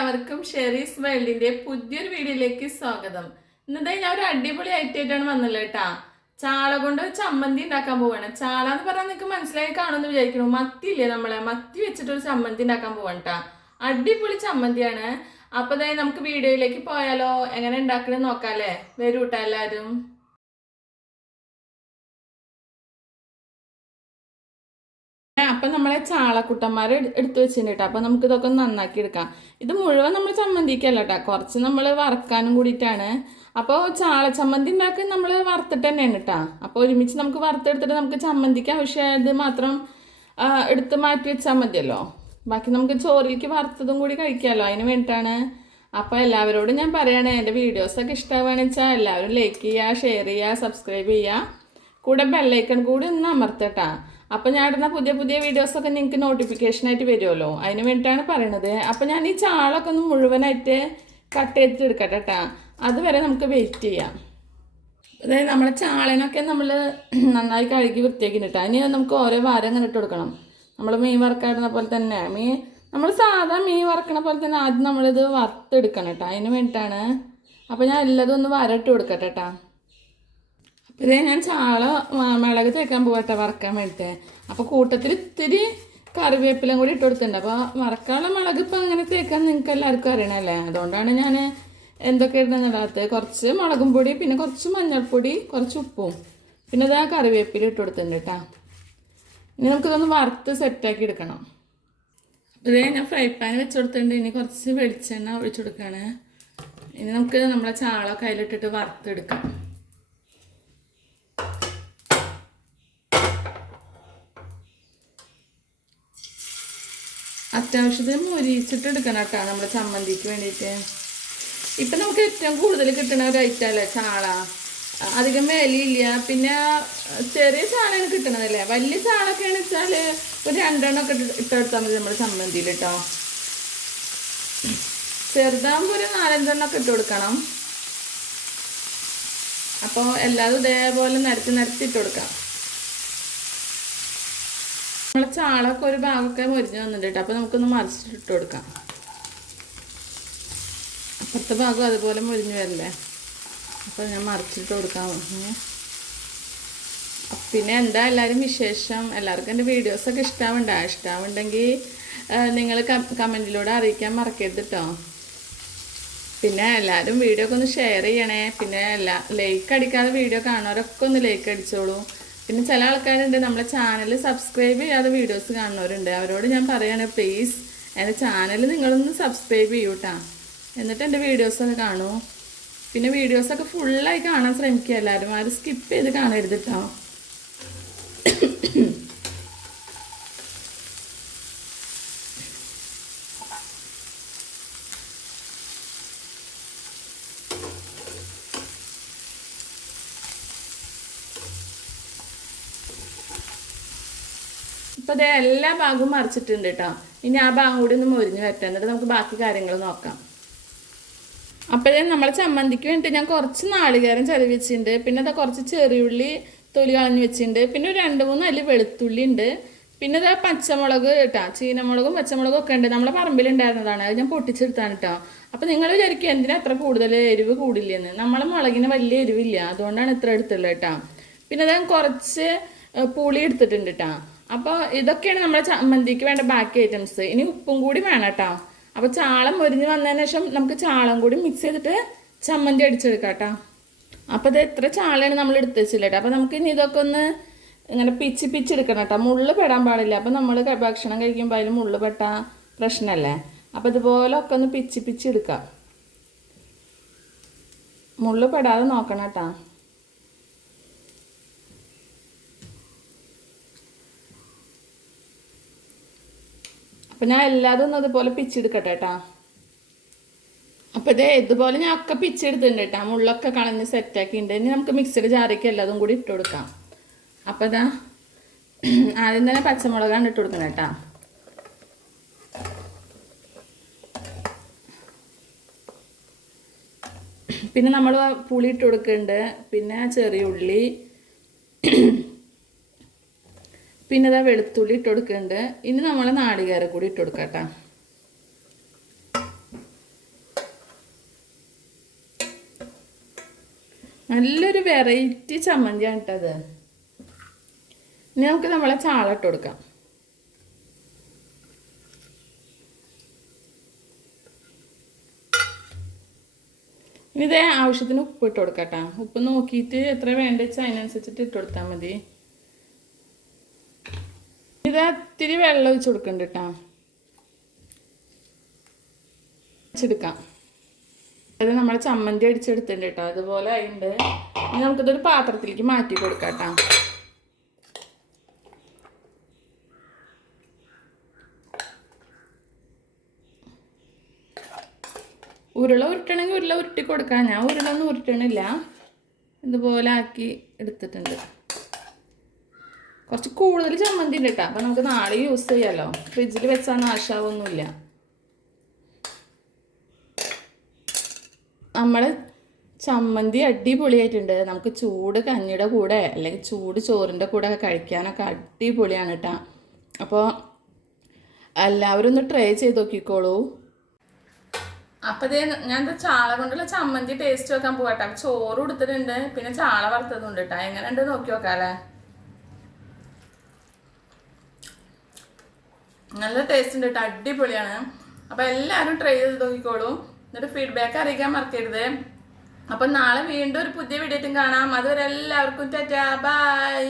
എല്ലാവർക്കും ഷെറീസ് വേൾഡിന്റെ പുതിയൊരു വീഡിയോയിലേക്ക് സ്വാഗതം. ഇന്നത്തെ ഞാൻ ഒരു അടിപൊളി ഐറ്റമായിട്ടാണ് വന്നുള്ളത് കേട്ടാ. ചാള കൊണ്ട് ചമ്മന്തി ഉണ്ടാക്കാൻ പോവാണ്. ചാള എന്ന് പറഞ്ഞാൽ നിങ്ങൾക്ക് മനസ്സിലായി കാണുമെന്ന് വിചാരിക്കുന്നു. മത്തി ഇല്ലേ, നമ്മളെ മത്തി വെച്ചിട്ടൊരു ചമ്മന്തി ഉണ്ടാക്കാൻ പോവാണ് കേട്ടാ. അടിപൊളി ചമ്മന്തിയാണ്. അപ്പൊ നമുക്ക് വീഡിയോയിലേക്ക് പോയാലോ? എങ്ങനെ ഉണ്ടാക്കണമെന്ന് നോക്കാല്ലേ? വരൂട്ടാ എല്ലാവരും. അപ്പൊ നമ്മളെ ചാളക്കുട്ടന്മാരെ എടുത്തു വെച്ചിട്ടുണ്ട് കേട്ടോ. അപ്പൊ നമുക്ക് ഇതൊക്കെ ഒന്ന് നന്നാക്കി എടുക്കാം. ഇത് മുഴുവൻ നമ്മൾ ചമ്മന്തിക്കല്ല കേട്ടോ, കുറച്ച് നമ്മൾ വറക്കാനും കൂടിയിട്ടാണ്. അപ്പോൾ ചാള ചമ്മന്തി ഉണ്ടാക്കി നമ്മൾ വറുത്തിട്ട് തന്നെയാണ് കേട്ടോ. അപ്പോൾ ഒരുമിച്ച് നമുക്ക് വറുത്തെടുത്തിട്ട് നമുക്ക് ചമ്മന്തിക്ക് ആവശ്യമായത് മാത്രം എടുത്ത് മാറ്റി വെച്ചാൽ മതിയല്ലോ. ബാക്കി നമുക്ക് ചോറിലേക്ക് വറുത്തതും കൂടി കഴിക്കാമല്ലോ, അതിന് വേണ്ടിയിട്ടാണ്. അപ്പോൾ എല്ലാവരോടും ഞാൻ പറയുകയാണ്, എൻ്റെ വീഡിയോസൊക്കെ ഇഷ്ടമാണെന്ന് വെച്ചാൽ എല്ലാവരും ലൈക്ക് ചെയ്യുക, ഷെയർ ചെയ്യുക, സബ്സ്ക്രൈബ് ചെയ്യുക, കൂടെ ബെല്ലൈക്കൺ കൂടി ഒന്ന് അമർത്തട്ടാ. അപ്പോൾ ഞാൻ ഇടുന്ന പുതിയ പുതിയ വീഡിയോസൊക്കെ നിങ്ങൾക്ക് നോട്ടിഫിക്കേഷനായിട്ട് വരുമല്ലോ, അതിന് വേണ്ടിയിട്ടാണ് പറയണത്. അപ്പോൾ ഞാൻ ഈ ചാളൊക്കെ ഒന്ന് മുഴുവനായിട്ട് കട്ട് ചെയ്തിട്ട് എടുക്കട്ടെ കേട്ടാ. അതുവരെ നമുക്ക് വെയിറ്റ് ചെയ്യാം. അതായത് നമ്മളെ ചാളനൊക്കെ നമ്മൾ നന്നായി കഴുകി വൃത്തിയാക്കി ഇട്ടാൽ ഇനി നമുക്ക് ഓരോ വാരം അങ്ങനെ ഇട്ട് കൊടുക്കണം. നമ്മൾ മീൻ വറക്കാടുന്ന പോലെ തന്നെ നമ്മൾ സാധാ മീൻ വറക്കണ പോലെ തന്നെ ആദ്യം നമ്മളിത് വറുത്തെടുക്കണം കേട്ടോ, അതിന് വേണ്ടിയിട്ടാണ്. അപ്പോൾ ഞാൻ എല്ലാതും ഒന്ന് വരട്ട് കൊടുക്കട്ടെ കേട്ടാ. ഇതേ ഞാൻ ചാള മിളക് തേക്കാൻ പോകട്ടെ വറക്കാൻ വേണ്ടിയിട്ട്. അപ്പോൾ കൂട്ടത്തിൽ ഇത്തിരി കറിവേപ്പിലും കൂടി ഇട്ട് കൊടുത്തിട്ടുണ്ട്. അപ്പോൾ വറക്കാനുള്ള മുളക് ഇപ്പം അങ്ങനെ തേക്കാൻ നിങ്ങൾക്ക് എല്ലാവർക്കും അറിയണമല്ലേ, അതുകൊണ്ടാണ് ഞാൻ എന്തൊക്കെ ഇടുന്നതിനകത്ത് കുറച്ച് മുളകും പൊടി, പിന്നെ കുറച്ച് മഞ്ഞൾപ്പൊടി, കുറച്ച് ഉപ്പും, പിന്നെ ഇതാ കറിവേപ്പില ഇട്ട് കൊടുത്തിട്ടുണ്ട് കേട്ടോ. ഇനി നമുക്കിതൊന്ന് വറുത്ത് സെറ്റാക്കി എടുക്കണം. ഇതേ ഞാൻ ഫ്രൈ പാൻ വെച്ച് കൊടുത്തിട്ടുണ്ട്. ഇനി കുറച്ച് വെളിച്ചെണ്ണ ഒഴിച്ചു കൊടുക്കുകയാണ്. ഇനി നമുക്ക് നമ്മളെ ചാള കയ്യിലിട്ടിട്ട് വറുത്തെടുക്കാം. അത്യാവശ്യത്തിന് മൊരിച്ചിട്ട് എടുക്കണം കേട്ടോ നമ്മുടെ ചമ്മന്തിക്ക് വേണ്ടിയിട്ട്. ഇപ്പം നമുക്ക് ഏറ്റവും കൂടുതൽ കിട്ടുന്ന ഒരു ഐറ്റമല്ലേ ചാള. അധികം വിലയില്ല. പിന്നെ ചെറിയ ചാളയാണ് കിട്ടണതല്ലേ. വലിയ ചാളൊക്കെയാണ് വെച്ചാൽ ഒരു 2 എണ്ണമൊക്കെ ഇട്ടെടുത്താൽ മതി നമ്മുടെ ചമ്മന്തിയിൽ കേട്ടോ. ചെറുതാകുമ്പോൾ ഒരു 4-5 എണ്ണമൊക്കെ ഇട്ട് കൊടുക്കണം. അപ്പോൾ എല്ലാതും ഇതേപോലെ നിരത്തി ഇട്ട് കൊടുക്കാം. നമ്മളെ ചാളൊക്കെ ഒരു ഭാഗമൊക്കെ മുരിഞ്ഞ് വന്നിട്ട് കേട്ടോ. അപ്പോൾ നമുക്കൊന്ന് മറിച്ചിട്ട് കൊടുക്കാം. അപ്പുറത്തെ ഭാഗം അതുപോലെ മുരിഞ്ഞ് വരില്ലേ, അപ്പോൾ ഞാൻ മറിച്ചിട്ട് കൊടുക്കാം. പിന്നെ എന്താ എല്ലാവരും വിശേഷം? എല്ലാവർക്കും എൻ്റെ വീഡിയോസൊക്കെ ഇഷ്ടമുണ്ടെങ്കിൽ നിങ്ങൾ കമൻറ്റിലൂടെ അറിയിക്കാൻ മറക്കരുത് കേട്ടോ. പിന്നെ എല്ലാവരും വീഡിയോ ഒക്കെ ഒന്ന് ഷെയർ ചെയ്യണേ. പിന്നെ ലൈക്ക് അടിക്കാതെ വീഡിയോ കാണുന്നവരൊക്കെ ഒന്ന് ലൈക്ക് അടിച്ചോളൂ. പിന്നെ ചില ആൾക്കാരുണ്ട് നമ്മളെ ചാനൽ സബ്സ്ക്രൈബ് ചെയ്യാതെ വീഡിയോസ് കാണുന്നവരുണ്ട്. അവരോട് ഞാൻ പറയുകയാണ്, പ്ലീസ് എൻ്റെ ചാനൽ നിങ്ങളൊന്ന് സബ്സ്ക്രൈബ് ചെയ്യൂ കേട്ടോ. എന്നിട്ട് എൻ്റെ വീഡിയോസൊക്കെ കാണൂ. പിന്നെ വീഡിയോസൊക്കെ ഫുള്ളായി കാണാൻ ശ്രമിക്കുക എല്ലാവരും. ആരും സ്കിപ്പ് ചെയ്ത് കാണരുത് കേട്ടോ. അപ്പോൾ അതേ എല്ലാ ഭാഗവും മറിച്ചിട്ടുണ്ട് കേട്ടോ. ഇനി ആ ഭാഗം കൂടി ഒന്ന് മൊരിഞ്ഞ് വരട്ടെ, എന്നിട്ട് നമുക്ക് ബാക്കി കാര്യങ്ങൾ നോക്കാം. അപ്പോൾ നമ്മളെ ചമ്മന്തിക്ക് വേണ്ടിയിട്ട് ഞാൻ കുറച്ച് നാളികേരം ചിരവി വെച്ചിട്ടുണ്ട്. പിന്നെ അതാ കുറച്ച് ചെറിയുള്ളി തൊലി കളഞ്ഞ് വെച്ചിട്ടുണ്ട്. പിന്നെ ഒരു 2-3 അല്ലി വെളുത്തുള്ളി ഉണ്ട്. പിന്നെ ഇതാ പച്ചമുളക് കേട്ടോ, ചീനമുളകും പച്ചമുളകും ഒക്കെ ഉണ്ട്. നമ്മളെ പറമ്പിലുണ്ടായിരുന്നതാണ്, അത് ഞാൻ പൊട്ടിച്ചെടുത്താണ് കേട്ടോ. അപ്പോൾ നിങ്ങൾ വിചാരിക്കും എന്തിനാ അത്ര കൂടുതൽ എരിവ് കൂടില്ലെന്ന്. നമ്മളെ മുളകിന് വലിയ എരിവില്ല, അതുകൊണ്ടാണ് ഇത്ര എടുത്തുള്ളത് കേട്ടോ. പിന്നെ അതാ കുറച്ച് പുളി എടുത്തിട്ടുണ്ട് കേട്ടോ. അപ്പോൾ ഇതൊക്കെയാണ് നമ്മുടെ ചമ്മന്തിക്ക് വേണ്ട ബാക്കി ഐറ്റംസ്. ഇനി ഉപ്പും കൂടി വേണം കേട്ടോ. അപ്പോൾ ചാളം മൊരിഞ്ഞ് വന്നതിന് ശേഷം നമുക്ക് ചാളം കൂടി മിക്സ് ചെയ്തിട്ട് ചമ്മന്തി അടിച്ചെടുക്കാം കേട്ടോ. അപ്പോൾ ഇത് എത്ര ചാളയാണ് നമ്മൾ എടുത്ത് വെച്ചില്ല കേട്ടോ. അപ്പോൾ നമുക്ക് ഇനി ഇതൊക്കെ ഒന്ന് ഇങ്ങനെ പിച്ചെടുക്കണം കേട്ടോ. മുള്ള് പെടാൻ പാടില്ല. അപ്പോൾ നമ്മൾ ഭക്ഷണം കഴിക്കുമ്പോൾ അതിൽ മുള്ള് പെട്ടാൽ പ്രശ്നമല്ലേ. അപ്പോൾ ഇതുപോലെ ഒക്കെ ഒന്ന് പിച്ചെടുക്കാം. മുള്ള് പെടാതെ നോക്കണം കേട്ടോ. അപ്പം ഞാൻ എല്ലാതും ഒന്ന് അതുപോലെ പിച്ചെടുക്കട്ടെ കേട്ടോ. അപ്പോൾ ഇതുപോലെ ഞാൻ ഒക്കെ പിച്ചെടുത്തിട്ടുണ്ട് കേട്ടോ. മുള്ളൊക്കെ കളഞ്ഞ് സെറ്റാക്കിയിട്ടുണ്ട്. ഇനി നമുക്ക് മിക്സിയുടെ ജാറിക്ക് എല്ലാതും കൂടി ഇട്ട് കൊടുക്കാം. അപ്പോൾ ആദ്യം തന്നെ പച്ചമുളകാണ് ഇട്ട് കൊടുക്കണം കേട്ടോ. പിന്നെ നമ്മൾ പുളി ഇട്ട് കൊടുക്കുന്നുണ്ട്. പിന്നെ ചെറിയ ഉള്ളി, പിന്നെ ഇതാ വെളുത്തുള്ളി ഇട്ട് കൊടുക്കുന്നുണ്ട്. ഇനി നമ്മൾ നാളികേരം കൂടി ഇട്ട് കൊടുക്കാം കേട്ടോ. നല്ലൊരു വെറൈറ്റി ചമ്മന്തിയാണ് കേട്ടത്. ഇനി നമുക്ക് നമ്മളെ ചാള ഇട്ട് കൊടുക്കാം. ഇനി ഇതേ ആവശ്യത്തിന് ഉപ്പ് ഇട്ട് കൊടുക്കട്ടാ. ഉപ്പ് നോക്കിയിട്ട് എത്ര വേണ്ട വെച്ചാൽ അതിനനുസരിച്ചിട്ട് ഇട്ട് കൊടുത്താൽ മതി. ഇത് ഇത്തിരി വെള്ളം ഒഴിച്ച് കൊടുക്കണ്ട കേട്ടാ. അടിച്ചെടുക്കാം. അത് നമ്മൾ ചമ്മന്തി അടിച്ചെടുത്തിട്ടുണ്ട് കേട്ടോ. അതുപോലെ അതിൻ്റെ ഇനി നമുക്കിതൊരു പാത്രത്തിലേക്ക് മാറ്റി കൊടുക്കാം കേട്ടോ. ഉരുള ഉരുട്ടണമെങ്കിൽ ഉരുള ഉരുട്ടി കൊടുക്കാം. ഞാൻ ഉരുളൊന്നും ഉരുട്ടണില്ല, ഇതുപോലെ ആക്കി എടുത്തിട്ടുണ്ട്. കുറച്ച് കൂടുതൽ ചമ്മന്തി ഉണ്ട് കേട്ടോ. അപ്പം നമുക്ക് നാളെ യൂസ് ചെയ്യാമല്ലോ. ഫ്രിഡ്ജിൽ വെച്ചാൽ നാശാവൊന്നുമില്ല. നമ്മൾ ചമ്മന്തി അടിപൊളിയായിട്ടുണ്ട്. നമുക്ക് ചൂട് കഞ്ഞിയുടെ കൂടെ അല്ലെങ്കിൽ ചൂട് ചോറിൻ്റെ കൂടെ ഒക്കെ കഴിക്കാനൊക്കെ അടിപൊളിയാണ് കേട്ടോ. അപ്പോൾ എല്ലാവരും ഒന്ന് ട്രൈ ചെയ്ത് നോക്കിക്കോളൂ. അപ്പം ഇതേ ഞാൻ ചാള കൊണ്ടുള്ള ചമ്മന്തി ടേസ്റ്റ് വെക്കാൻ പോകട്ടെ. ചോറ് കൊടുത്തിട്ടുണ്ട്, പിന്നെ ചാള വറുത്തതുണ്ട് കേട്ടോ. എങ്ങനെയുണ്ട് നോക്കി നോക്കാല്ലേ. നല്ല ടേസ്റ്റ് ഉണ്ട് കേട്ടോ, അടിപൊളിയാണ്. അപ്പം എല്ലാവരും ട്രൈ ചെയ്ത് നോക്കിക്കോളൂ. എന്നിട്ട് ഫീഡ്ബാക്ക് അറിയിക്കാൻ മറക്കരുത്. അപ്പം നാളെ വീണ്ടും ഒരു പുതിയ വീഡിയോ ആയിട്ടും കാണാം. അതുവരെ എല്ലാവർക്കും ടാറ്റാ, ബൈ.